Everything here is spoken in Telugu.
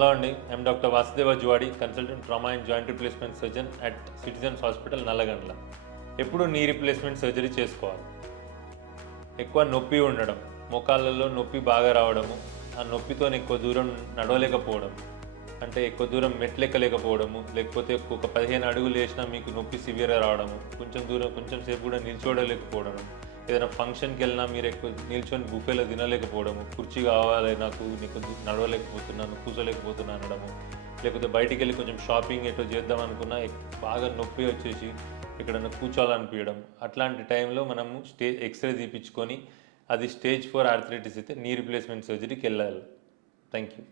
హలో అండి, I'm doctor Vasudeva Juvadi, consultant trauma and joint replacement surgeon at citizens hospital Nallagandla. ఎప్పుడు నీ రీప్లేస్మెంట్ సర్జరీ చేసుకోవాలి. ఎక్కువ నొప్పి ఉండడం, మోకాళ్ళలో నొప్పి బాగా రావడము, ఆ నొప్పితో ఎక్కువ దూరం నడవలేకపోవడం, అంటే ఎక్కువ దూరం మెట్లెక్కలేకపోవడము, లేకపోతే ఒక 15 అడుగులు వేసినా మీకు నొప్పి సివియర్గా రావడము, కొంచెం సేపు కూడా నిల్చోడలేకపోవడం, ఏదైనా ఫంక్షన్కి వెళ్ళినా మీరు ఎక్కువ నిల్చొని బుఫేలో తినలేకపోవడము, కుర్చీ కావాలి నాకు, నీకు నడవలేకపోతున్నాను, కూర్చోలేకపోతున్నాను అనడము, లేకపోతే బయటికి వెళ్ళి కొంచెం షాపింగ్ ఎటో చేద్దాం అనుకున్నా బాగా నొప్పి వచ్చేసి ఎక్కడన్నా కూర్చోవాలనిపించడం, అట్లాంటి టైంలో మనము ఎక్స్రే తీపించుకొని అది స్టేజ్ 4 ఆర్థరైటిస్ అయితే నీ రీప్లేస్మెంట్ సర్జరీకి వెళ్ళాలి. Thank you.